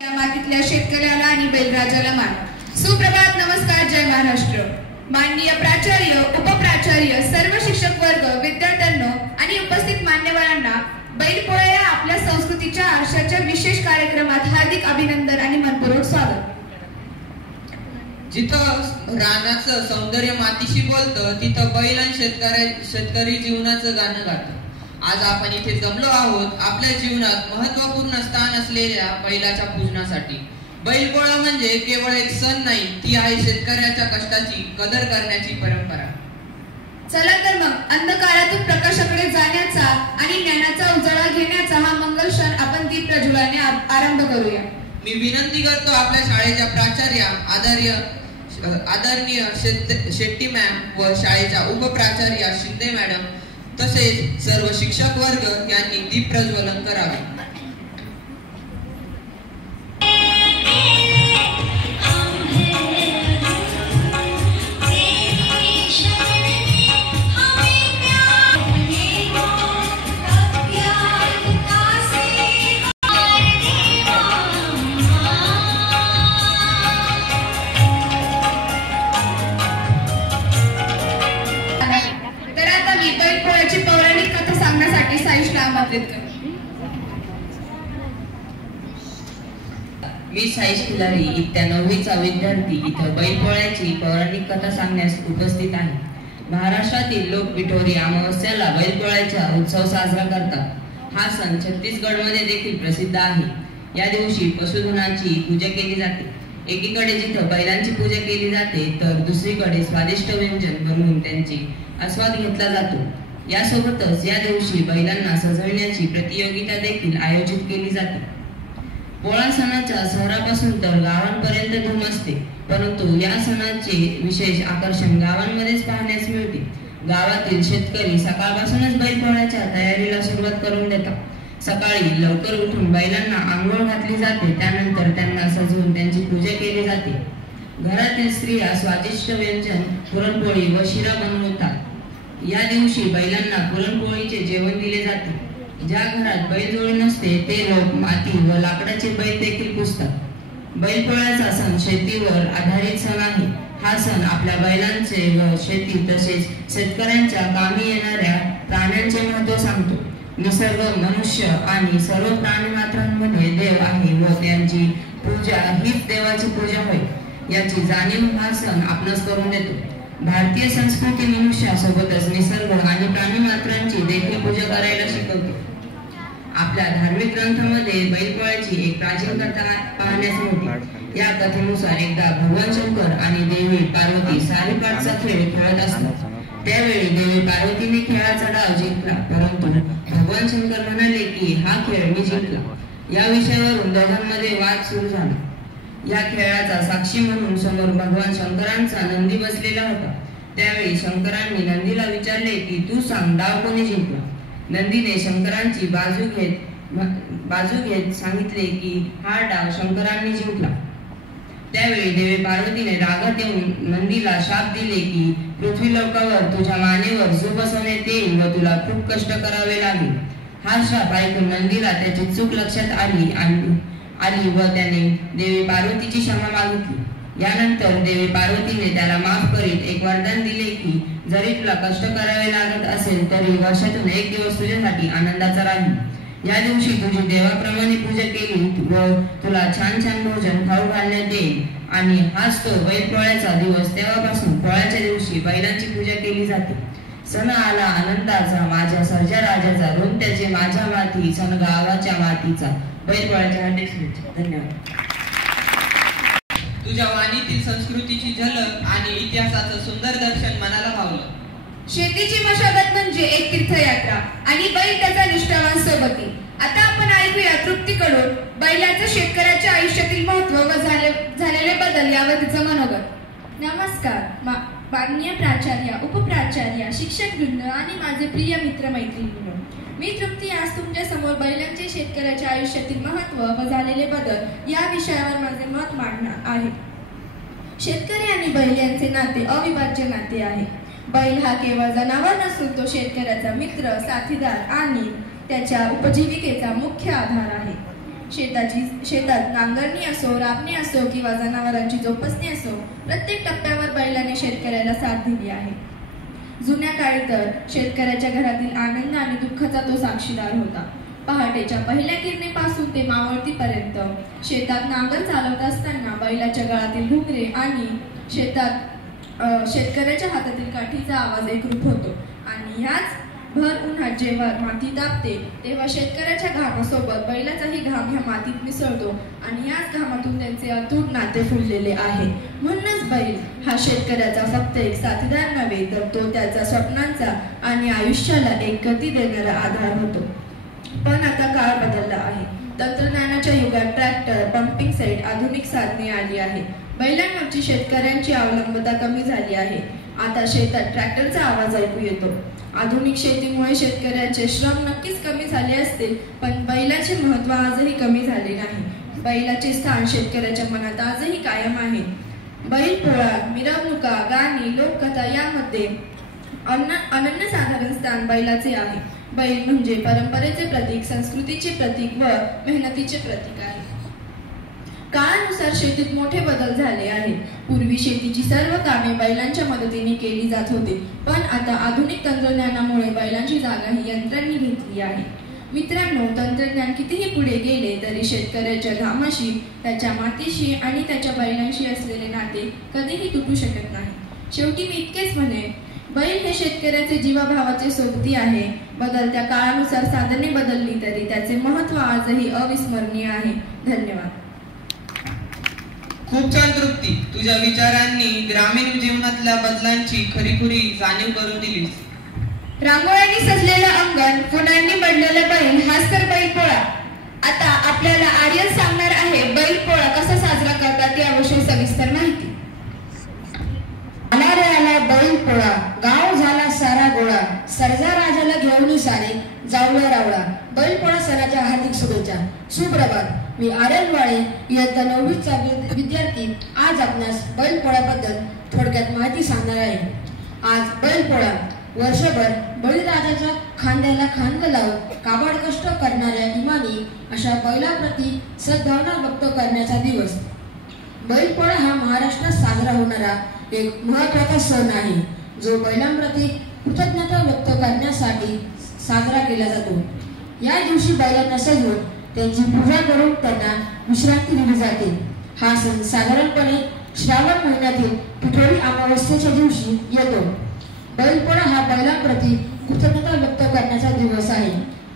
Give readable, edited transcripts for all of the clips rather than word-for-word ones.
या मातीतल्या शेतकऱ्याला आणि बैलराजाला मान. सुप्रभात, नमस्कार, जय महाराष्ट्र. माननीय प्राचार्य, उपप्राचार्य, सर्व शिक्षक वर्ग, विद्यार्थ्यांनो आणि उपस्थित मान्यवरांना बैलपोळा या आपल्या संस्कृतीच्या आरशाच्या विशेष कार्यक्रमात हार्दिक अभिनंदन आणि मनपूर्वक स्वागत. जिथं रानाचं सौंदर्य मातीशी बोलतं तिथं बैल आणि शेतकरी जीवनाचं गाणं गातं. आज आपण इथे जमलो आहोत आपल्या जीवनात महत्त्वपूर्ण स्थान असलेल्या बैलाच्या पूजनासाठी. बैलपोळा म्हणजे केवळ एक सण नाही, ती आहे शेतकऱ्याच्या कष्टाची कदर करण्याची परंपरा. चला तर मग अंधकारातून प्रकाशाकडे जाण्याचा आणि ज्ञानाचा उजाळा घेण्याचा हा मंगल क्षण आपण दीप प्रज्वलनाने आरंभ करूया. मी विनंती करतो आपल्या शाळेच्या प्राचार्या आदरणीय शेट्टी मॅम व शाळेच्या उपप्राचार्या शिंदे मॅडम तसेच सर्व शिक्षक वर्ग यांनी दीप प्रज्वलन करावे. मी साईश खिलारी इयत्ता 9वीचा विद्यार्थी इथं बैलपोळ्याची पौराणिक कथा सांगण्यास उपस्थित आहे. महाराष्ट्रातील लोक पिठोरी अमावस्याला बैलपोळ्याचा उत्सव साजरा करतात. हा सण छत्तीसगडमध्ये देखील प्रसिद्ध आहे. या दिवशी पशुधनाची पूजा केली जाते. एकीकडे जिथं बैलांची पूजा केली जाते तर दुसरीकडे स्वादिष्ट व्यंजन बनवून त्यांची आस्वाद घेतला जातो. यासोबतच या दिवशी बैलांना सजवण्याची प्रतियोगिता देखील आयोजित केली जाते. पोळा सणाच्या शहरापासून तर गावांपर्यंत धूम असते, परंतु या सणाचे विशेष आकर्षण गावांमध्येच पाहण्यास मिळते. गावातील शेतकरी सकाळपासूनच बैलपोळ्याच्या तयारीला सुरुवात करून देतात. सकाळी लवकर उठून बैलांना आंघोळ घातली जाते. त्यानंतर त्यांना सजवून त्यांची पूजा केली जाते. घरातील स्त्रिया स्वादिष्ट व्यंजन पुरणपोळी व शिरा बनवतात. या दिवशी बैलांना पुरणपोळीचे जेवण दिले जाते. ज्या घरात बैलजोडी नसते ते लोक माती व लाकडाचे बैल देखील पुजतात. बैलपोळ्याचा सण शेतीवर आधारित सण आहे. हा सण आपल्या बैलांचे व शेती तसेच शेतकऱ्यांच्या कामी येणाऱ्या प्राण्यांचे महत्त्व सांगतो. निसर्ग, मनुष्य आणि सर्व प्राणीमात्रांमध्ये देव आहे व त्यांची पूजा हीच देवाची पूजा होय, याची जाणीव हा सण आपणास करून देतो. भारतीय संस्कृती मनुष्यासोबतच निसर्ग आणि प्राणीमात्रांची देखील पूजा करायला शिकवते. आपल्या धार्मिक ग्रंथामध्ये बैलपोळ्याची एक प्राचीन कथा पाहण्यास मिळते. या कथेनुसार एकदा भगवान शंकर आणि देवी पार्वती सारीपाटचा खेळ खेळत असतात. त्यावेळी देवी पार्वतीने खेळाचा डाव जिंकला, परंतु भगवान शंकर म्हणाले की हा खेळ मी जिंकला. या विषयावरून दोघांमध्ये वाद सुरू झाला. या खेळाचा साक्षी म्हणून समोर भगवान शंकरांचा नंदी बसलेला होता. त्यावेळी शंकरांनी नंदीला विचारले की तू सांग, डाव कोणी जिंकला? नंदीने शंकरांची बाजू घेत सांगितले की हा डाव शंकरांनी जिंकला. त्यावेळी देवी पार्वतीने रागात येऊन नंदीला शाप दिले की पृथ्वीलोकावर तुझ्या मानेवर जो बसवण्यात येईल व तुला खूप कष्ट करावे लागेल. हा शाप ऐकून नंदीला त्याची चूक लक्षात आली व त्याने देवी पार्वतीची क्षमा मागितली. यानंतर देवी पार्वतीने त्याला माफ करीत एक वरदान दिले की जरी तुला कष्ट करावे लागत असेल तरी वर्षातून एक दिवस तुझ्यासाठी आनंदाचा राहील. या दिवशी तुझी देवाप्रमाणे पूजा केली व तुला छान छान भोजन खाऊ घालण्यात येईल. आणि हाच तो बैलपोळ्याचा दिवस. तेव्हापासून पोळ्याच्या दिवशी बैलांची पूजा केली जाते. सण आला आनंदाचा, माझ्या सर्जा राजाचा, ऋण त्याचे माझ्या माती, सण गावाच्या मातीचा. बैलपोळ्याच्या हार्दिक शुभेच्छा. धन्यवाद. तुझ्या वाणीतील संस्कृतीची झलक आणि इतिहासाचं सुंदर दर्शन मनाला भावलं. शेतीची मशागत म्हणजे एक तीर्थयात्रा आणि बैल त्याचा निष्ठावान सोबती. आता आपण ऐकूया तृप्तीकडून बैलाचं शेतकऱ्याच्या आयुष्यातील महत्त्व व झालेले बदल यावर तिचं मनोगत. नमस्कार माननीय प्राचार्य, उपप्राचार्य, शिक्षकवृंद आणि माझे प्रिय मित्रमैत्रिणींनो. मी तृप्ती आज तुमच्या समोर बैलांचे शेतकऱ्याच्या आयुष्यातील महत्त्व व झालेले बदल या विषयावर माझे मत मांडणार आहे. शेतकरी आणि बैल यांचे नाते अविभाज्य नाते आहे. बैल हा केवळ जनावर नसून तो शेतकऱ्याचा मित्र, साथीदार आणि त्याच्या उपजीविकेचा मुख्य आधार आहे. शेतात नांगरणी असो, राबणी असो किंवा जनावरांची जोपासणी असो, प्रत्येक टप्प्यावर बैलाने शेतकऱ्याला साथ दिली आहे. जुन्या काळी तर शेतकऱ्याच्या घरातील आनंद आणि दुःखाचा तो साक्षीदार होता. पहाटेच्या पहिल्या किरणीपासून ते मावळतीपर्यंत शेतात नांगर चालवत असताना बैलाच्या गळातील घुंगरे आणि शेतकऱ्याच्या हातातील काठीचा आवाज एकरूप होतो. आणि ह्याच भर उन्हात जेव्हा माती तापते तेव्हा शेतकऱ्याच्या घामासोबत बैलाचाही घाम ह्या मातीत मिसळतो आणि याच घामातून त्यांचे अतूट नाते फुललेले आहे. म्हणूनच बैल हा शेतकऱ्याचा फक्त एक साथीदार नव्हे, तर तो त्याच्या स्वप्नांचा आणि आयुष्याला एक गती देणारा आधार होतो. पण आता काळ बदलला आहे. तंत्रज्ञानाच्या युगात ट्रॅक्टर, पंपिंग सेट, आधुनिक साधने आली आहे. बैलांवरची शेतकऱ्यांची अवलंबता कमी झाली आहे. आता शेतात ट्रॅक्टरचा आवाज ऐकू येतो. आधुनिक शेतीमुळे शेतकऱ्यांचे श्रम नक्कीच कमी झाले असतील, पण बैलाचे महत्त्व आजही कमी झाले नाही. बैलाचे स्थान शेतकऱ्याच्या मनात आजही कायम आहे. बैलपोळा, मिरवणुका, गाणी, लोककथा यामध्ये अनन्यसाधारण स्थान बैलाचे आहे. बैल म्हणजे परंपरेचे प्रतीक, संस्कृतीचे प्रतीक व मेहनतीचे प्रतीक आहे. काळानुसार शेतीत मोठे बदल झाले आहेत. पूर्वी शेतीची सर्व कामे बैलांच्या मदतीने केली जात होती, पण आता आधुनिक तंत्रज्ञानामुळे बैलांची जागा ही यंत्रांनी घेतली आहे. मित्रांनो, तंत्रज्ञान कितीही पुढे गेले तरी शेतकऱ्याच्या घामाशी, त्याच्या मातीशी आणि त्याच्या बैलांशी असलेले नाते कधीही तुटू शकत नाही. शेवटी मी इतकेच म्हणेन, बैल हे शेतकऱ्याचे जीवाभावाचे सोबती आहे. बदलत्या काळानुसार साधने बदलली तरी त्याचे महत्त्व आजही अविस्मरणीय आहे. धन्यवाद. खूप छान तृप्ती, तुझ्या विचारांनी ग्रामीण जीवनातल्या बदलांची खरीखुरी जाणीव करून दिलीस. रांगोळ्यांनी सजलेलं अंगण, फुलांनी बनलेलं बैल, हाच तर बैलपोळा. आता आपल्याला आर्यन सांगणार आहे बैलपोळा कसा साजरा करतात याविषयी सविस्तर माहिती. आला रे आला बैलपोळा, गाव झाला सारा गोळा, सर्जा राजाला घेऊन सारे जावला रावळा. बैलपोळा सणाच्या हार्दिक शुभेच्छा. सुप्रभात. मी आर्यन वाळे, इयत्ता 9वीचा विद्यार्थी. आज आपणास बैलपोळ्याबद्दल थोडक्यात माहिती सांगणार आहे. आज बैलपोळा वर्षभर बळीराजाच्या खांद्याला खांदा लावून काबाड कष्ट करणाऱ्या इमानी अशा बैलाप्रती सद्भावना व्यक्त करण्याचा दिवस. बैलपोळा हा महाराष्ट्रात साजरा होणारा एक महत्त्वाचा सण आहे, जो बैलांप्रती कृतज्ञता व्यक्त करण्यासाठी साजरा केला जातो. या दिवशी बैलांना सजवून त्यांची पूजा करून त्यांना विश्रांती दिली जाते. हा सण साधारणपणे श्रावण महिन्यातील पिठोरी अमावस्येच्या दिवशी येतो. बैलपोळा हा बैलांप्रती कृतज्ञता व्यक्त करण्याचा दिवस आहे.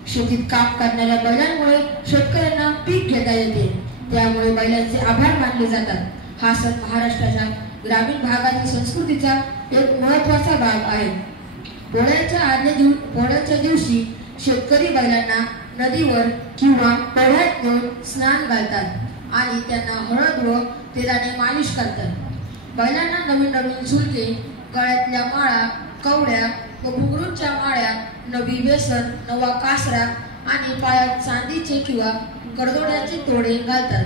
शेतीत काम करणाऱ्या बैलांमुळे शेतकऱ्यांना पीक घेता येते, त्यामुळे बैलांचे आभार मानले जातात. हा सण महाराष्ट्राच्या ग्रामीण भागातील संस्कृतीचा एक महत्त्वाचा भाग आहे. पोळ्याच्या दिवशी शेतकरी बैलांना नदीवर किंवा ओढ्यात नेऊन स्नान घालतात आणि त्यांना हळद व तेलाने मालिश करतात. बैलांना नवीन नवीन झुलके, गळ्यातल्या माळा, कवड्या व घुंगरूंच्या माळ्या, नवी वेसन, नवा कासरा आणि पायात चांदीचे किंवा कडदोड्याचे तोडे घालतात.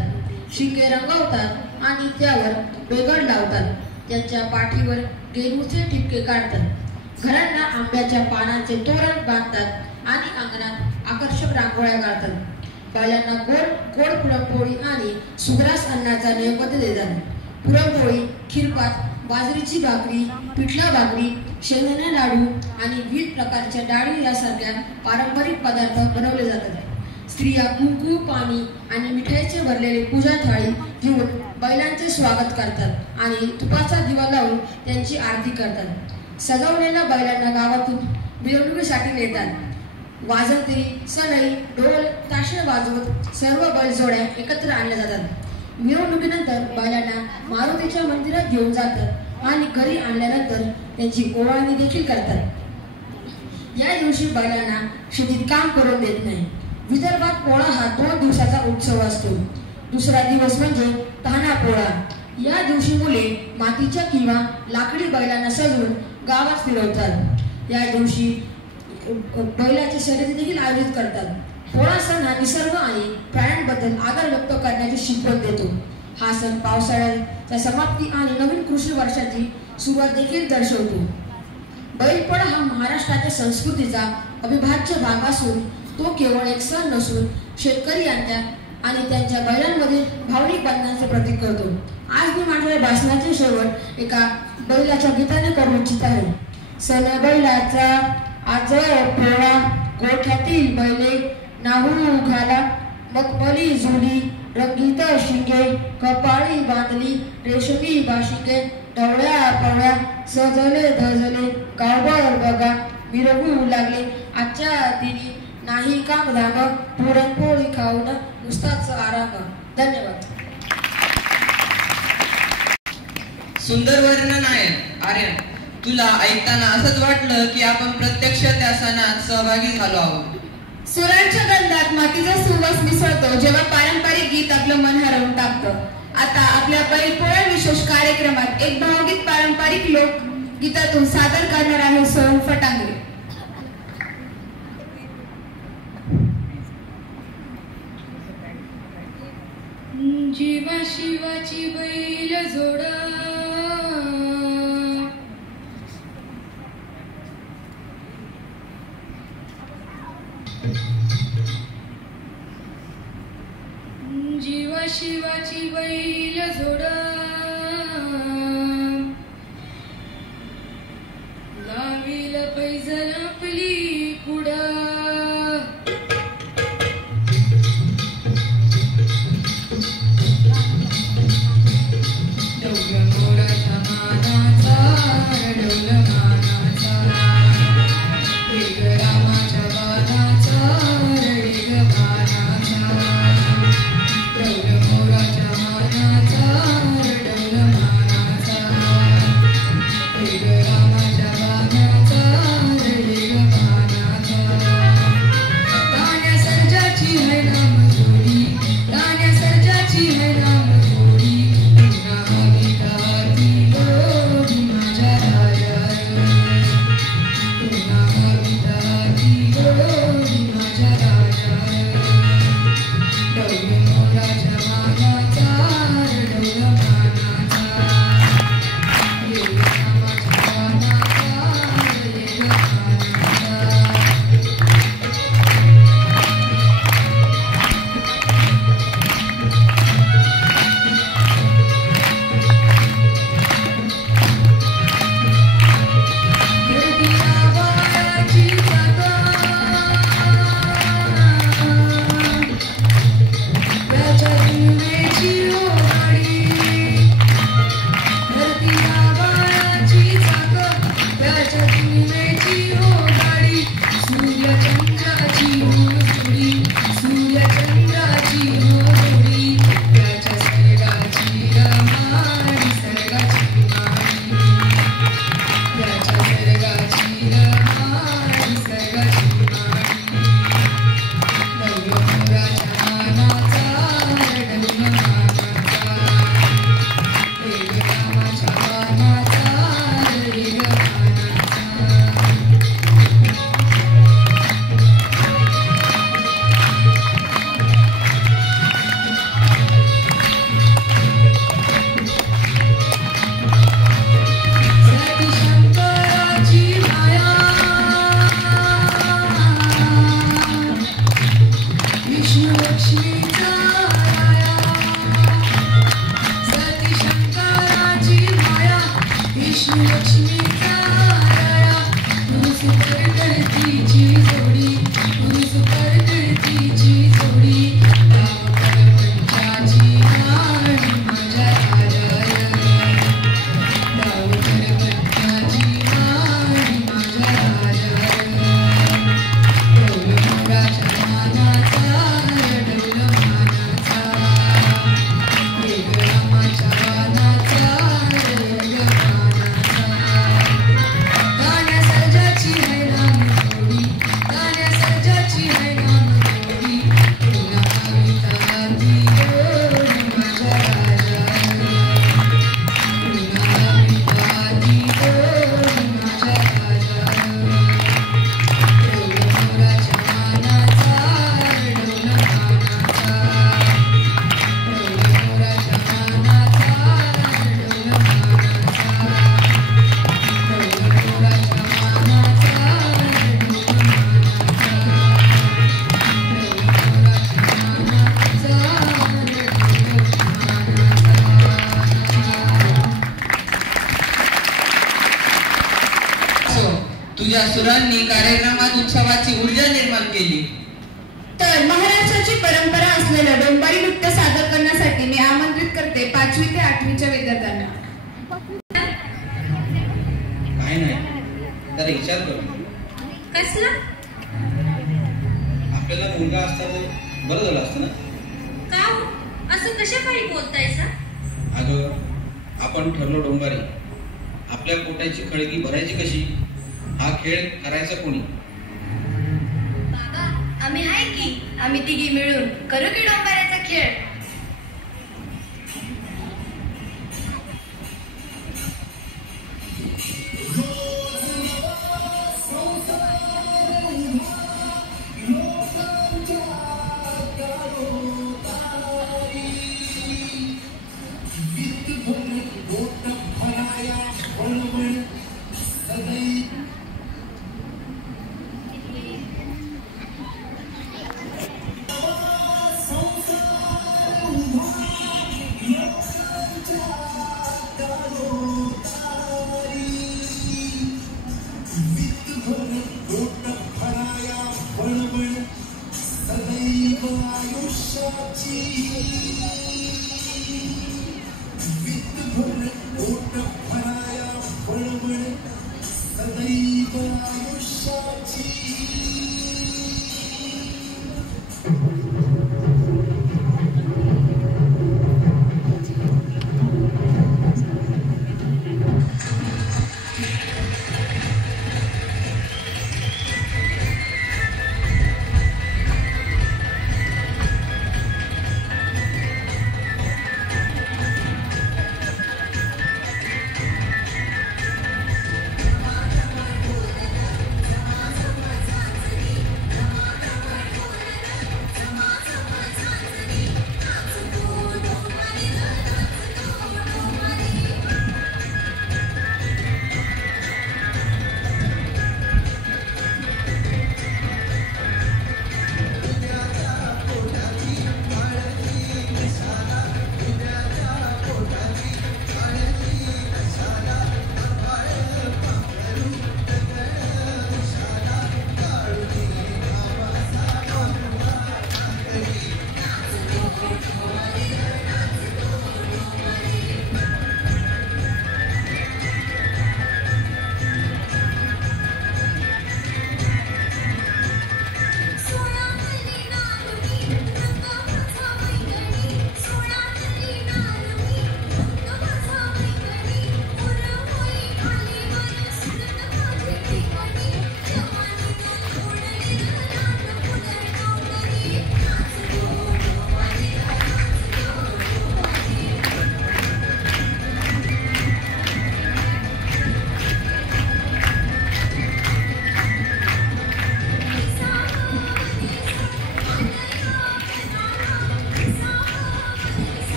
शिंगे रंगवतात आणि त्यावर बेगड लावतात. त्यांच्या पाठीवर गेरूचे ठिपके काढतात. घरांना आंब्याच्या पानांचे तोरण बांधतात आणि अंगणात आकर्षक रांगोळ्या काढतात. बैलांना गोड पुरणपोळी आणि सुग्रास अन्नाचा नैवेद्य देतात. पुरणपोळी, खिरपात, बाजरीची भाकरी, पिठला भाकरी, शेंगदाणा लाडू आणि विविध प्रकारच्या डाळी यासारख्या पारंपरिक पदार्थ बनवले जातात. स्त्रिया कुंकू, पाणी आणि मिठाईचे भरलेले पूजा थाळी घेऊन बैलांचे स्वागत करतात आणि तुपाचा दिवा लावून त्यांची आरती करतात. सजवलेल्या बैलांना गावातून मिरवणुकीसाठी नेतात. वाजंत्री, सनई, ढोल, ताशे वाजवत सर्व बैलजोड्या एकत्र आणल्या जातात. मिरवणुकीनंतर बैलांना मारुतीच्या मंदिरात घेऊन जातात आणि घरी आणल्यानंतर त्यांची ओवाळणी देखील करतात. या दिवशी बैलांना शेतीत काम करून देत नाही. विदर्भात पोळा हा 2 दिवसाचा उत्सव असतो. दुसरा दिवस म्हणजे तान्हा पोळा. या दिवशी मुले मातीच्या किंवा लाकडी बैलांना सजवून गावात फिरवतात. या दिवशी बैलाची शर्यती देखील आयोजित करतात. पोळा सण हा निसर्ग आणि प्राण्यांबद्दल आदर व्यक्त करण्याची शिकवण देतो. हा सण पावसाळ्याच्या समाप्ती आणि नवीन कृषी वर्षाची सुरुवात देखील दर्शवतो. बैलपोळा हा महाराष्ट्राच्या संस्कृतीचा अविभाज्य भाग असून तो केवळ एक सण नसून शेतकरी यांच्या आणि त्यांच्या बैलांमधील भावनिक बंधनाचे प्रतीक करतो. आज मी माझ्या भाषणाचे शेवट एका बैलाच्या गीताने करू इच्छित आहे. सन बैलाचा आज पोळा, गोठ्यातील बैले नाहू घाला, मखमली झुली, रंगीत शिंगे, कपाळी बांधली रेशमी बाशिंगे, ढवळ्या पवळ्या सजले धजले, गावभर बघा मिरवू लागले. आजच्या दिनी नाही काम धाम, पुरणपोळी खाऊन नुसताच आराम. धन्यवाद. सुंदर वर्णन आहे आर्यन. तुला ऐकताना असंच वाटलं की आपण प्रत्यक्ष त्या सणात सहभागी झालो आहोत. सुरांच्या गंधात मातीचा सुवास मिसळतो जेव्हा पारंपरिक गीत आपलं मन हरवून टाकतं. आता आपल्या बैलपोळा विशेष कार्यक्रमात एक भावगीत पारंपरिक लोक गीतातून सादर करणार आहे सोहम फटांगरे. जीवा शिवाची बैल जोडा, जीवा शिवाची बैल जोडा, लावील पैजल आपली कुडा. तुझ्या सुरांनी कार्यक्रमात उत्सवाची ऊर्जा निर्माण केली. तर महाराष्ट्राची परंपरा असलेलं डोंबारी नृत्य सादर करण्यासाठी मी आमंत्रित करते 5वी ते 8वीच्या विद्यार्थ्यांना. काय नाही तर विचार करतो कसला? आपल्याला मुलगा असता तर बरं झालं असतं ना. का हो? असं कशापायी बोलतायसा? अगं आपण ठरलो डोंबारी, आपल्या पोटाची खळगी भरायची कशी, हा खेळ करायचा कोणी? बाबा आम्ही आहे की, आम्ही तिघी मिळून करू की डोंबाऱ्याचा खेळ.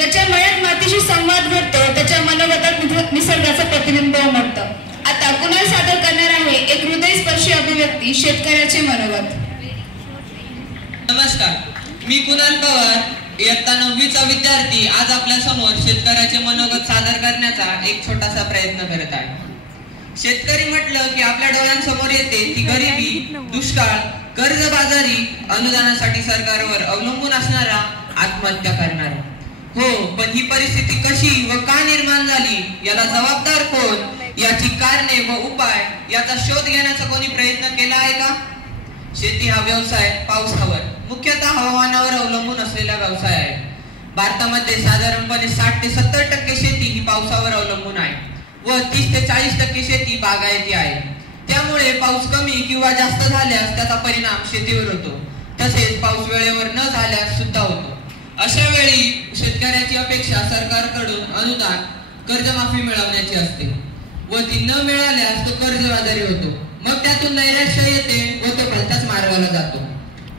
ज्याच्या मनात मातीशी संवाद घडतो त्याच्या मनोगतात निसर्गाचं प्रतिबिंब उमटतं. आता कुणाल सादर करणार आहे एक हृदयस्पर्शी अभिव्यक्ती, शेतकऱ्याचे मनोगत. नमस्कार, मी कुणाल पवार, इयत्ता 9वीचा विद्यार्थी आज आपल्या समोर शेतकऱ्याचे मनोगत सादर करण्याचा एक छोटासा प्रयत्न करत आहे. शेतकरी म्हटलं की आपल्या डोळ्यांसमोर येते ती गरिबी, दुष्काळ, कर्जबाजारी, अनुदानासाठी सरकारवर अवलंबून असणारा, आत्महत्या करणारा. हो, पण ही परिस्थिती कशी व का निर्माण झाली, याला जबाबदार कोण, याची कारणे व उपाय याचा शोध घेण्याचा कोणी प्रयत्न केला आहे का? शेती हा व्यवसाय पावसावर, मुख्यतः हवामानावर अवलंबून असलेला व्यवसाय आहे. भारतामध्ये साधारणपणे 60 ते 70% शेती ही पावसावर अवलंबून आहे व 30 ते 40% शेती बागायती आहे. त्यामुळे पाऊस कमी किंवा जास्त झाल्यास त्याचा परिणाम शेतीवर होतो, तसेच पाऊस वेळेवर न झाल्यास सुद्धा होतो. अशा वेळी शेतकऱ्याची अपेक्षा सरकारकडून अनुदान, कर्जमाफी मिळवण्याची असते व ती न मिळाल्यास तो कर्जबाजारी होतो. मग त्यातून नैराश्य येते व तो भलत्याच मार्गाला जातो.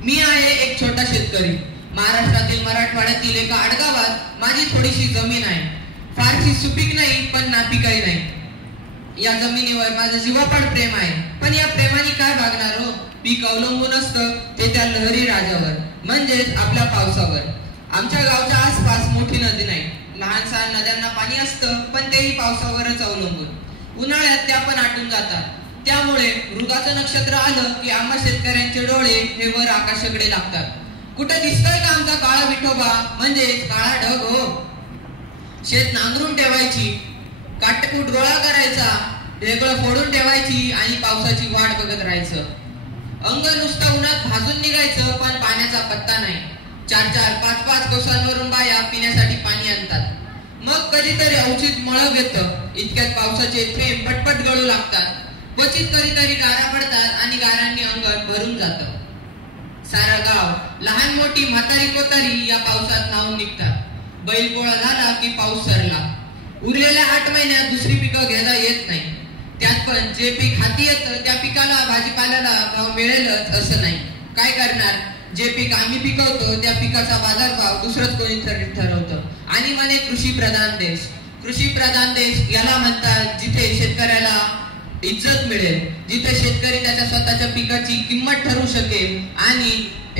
मी आहे एक छोटा शेतकरी. महाराष्ट्रातील मराठवाड्यातील एका आडगावात माझी थोडीशी जमीन आहे. फारशी सुपीक नाही पण नापिकही नाही. या जमिनीवर माझं जीवापाड प्रेम आहे, पण या प्रेमाने काय भागणार हो? पीक अवलंबून असतं ते त्या लहरी राजावर, म्हणजेच आपल्या पावसावर. आमच्या गावच्या आसपास मोठी नदी नाही. लहान सहान नद्यांना पाणी असतं पण तेही पावसावरच अवलंबून. उन्हाळ्यात त्या पण आटून जातात. त्यामुळे मृगाचं नक्षत्र आलं की आम्हा शेतकऱ्यांचे डोळे हे वर आकाशाकडे लागतात. कुठे दिसतोय का आमचा काळा विठोबा, म्हणजे काळा ढग हो. शेत नांगरून ठेवायची, काटकूट रोळा करायचा, ढेकळं फोडून ठेवायची आणि पावसाची वाट बघत राहायचं. अंग नुसतं उन्हात भाजून निघायचं पण पाण्याचा पत्ता नाही. 4-4, 5-5 कोसांवरून बाया पिण्यासाठी पाणी आणतात. मग कधीतरी अवचित मळभ येतं. इतक्यात पावसाचे थेंब पटपट गळू लागतात. क्वचित कधीतरी गारा पडतात आणि गारांनी अंगण भरून जातं. सारं गाव, लहान मोठी म्हातारी कोतारी या पावसात न्हाऊन निघतात. बैलपोळा झाला की पाऊस सरला. उरलेल्या 8 महिन्यात दुसरी पिकं घेता येत नाही. त्यात पण जे पीक हाती येतं त्या पिकाला, भाजीपाल्याला भाव मिळेलच असं नाही. काय करणार? जे पीक आम्ही पिकवतो त्या पिकाचा बाजारभाव दुसरंच कोणीतरी ठरवतं आणि म्हणे कृषी प्रधान देश. कृषी प्रधान देश याला म्हणतात जिथे शेतकऱ्याला इज्जत मिळेल, जिथे शेतकरी त्याच्या स्वतःच्या पिकाची किंमत ठरवू शकेल आणि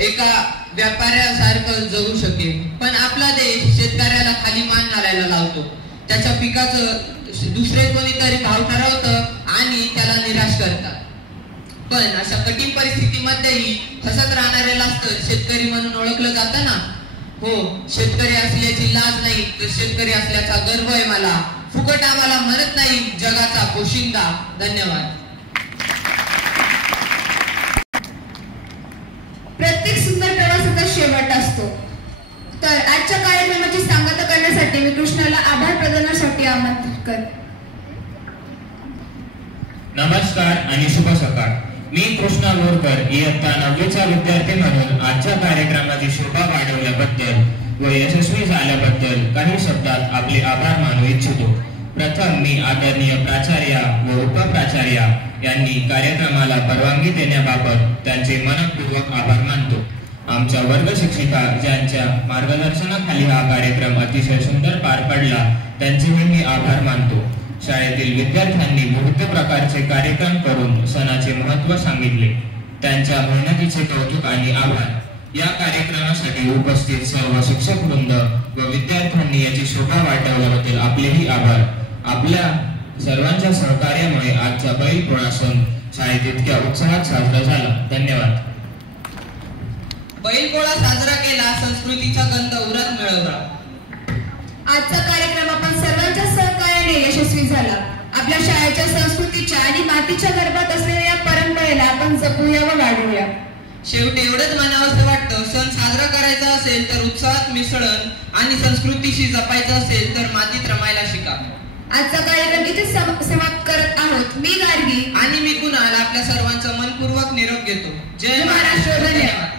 एका व्यापाऱ्यासारखं जगू शकेल. पण आपला देश शेतकऱ्याला खाली मान घालायला लावतो. त्याच्या पिकाचं दुसरे कोणीतरी भाव ठरवतं आणि त्याला निराश करतात. पण अशा कठीण परिस्थितीमध्येही हसत राहणाऱ्याला शेतकरी म्हणून ओळखलं जातं ना. हो, शेतकरी असल्याची लाज नाही तर शेतकरी असल्याचा गर्व आहे मला. फुकट आम्हाला म्हणत नाही जगाचा पोशिंदा. धन्यवाद. प्रत्येक सुंदर प्रवासाचा शेवट असतो. तर आजच्या कार्यक्रमाची सांगता करण्यासाठी मी कृष्णाला आभार प्रदानासाठी आमंत्रित करते. नमस्कार आणि शुभ सकाळ. मी कृष्णा बोरकर, इयत्ता 9वीचा विद्यार्थी म्हणून आजच्या कार्यक्रमाची शोभा वाढवल्याबद्दल व यशस्वी झाल्याबद्दल काही शब्दात आपले आभार मानू इच्छितो. प्रथम मी आदरणीय प्राचार्य व उपप्राचार्य यांनी कार्यक्रमाला परवानगी देण्याबाबत त्यांचे मनपूर्वक आभार मानतो. आमच्या वर्ग शिक्षिका ज्यांच्या मार्गदर्शनाखाली हा कार्यक्रम अतिशय सुंदर पार पडला त्यांचेही मी आभार मानतो. शाळेतील विद्यार्थ्यांनी विविध प्रकारचे कार्यक्रम करून सणाचे महत्त्व सांगितले. त्यांच्या मेहनतीचे कौतुक आणि आभार. या कार्यक्रमासाठी उपस्थित सर्व शिक्षक वृंद व विद्यार्थ्यांनी याची शोभा वाढवल्याबद्दल आपलेही आभार. आपल्या सर्वांच्या सहकार्यामुळे आजचा बैलपोळा सण शाळेत इतक्या उत्साहात साजरा झाला. धन्यवाद. बैलपोळा साजरा केला, संस्कृतीचा गंध उरात मिळवला. आजचा कार्यक्रम आपण सर्वांच्या सहकार्याने यशस्वी झाला. आपल्या शाळेच्या संस्कृतीच्या आणि मातीच्या गर्भात असलेल्या या परंपरेला आपण जपूया व वाढवूया. शेवटी एवढंच म्हणावंसं वाटतं, सण साजरा करायचा असेल तर उत्साहात मिसळण आणि संस्कृतीशी जपायचं असेल तर मातीत रमायला शिका. आजचा कार्यक्रम इथे समाप्त करत आहोत. मी गार्गी आणि मी कुणाल आपल्या सर्वांचा मनपूर्वक निरोप घेतो. जय महाराष्ट्र. धन्यवाद.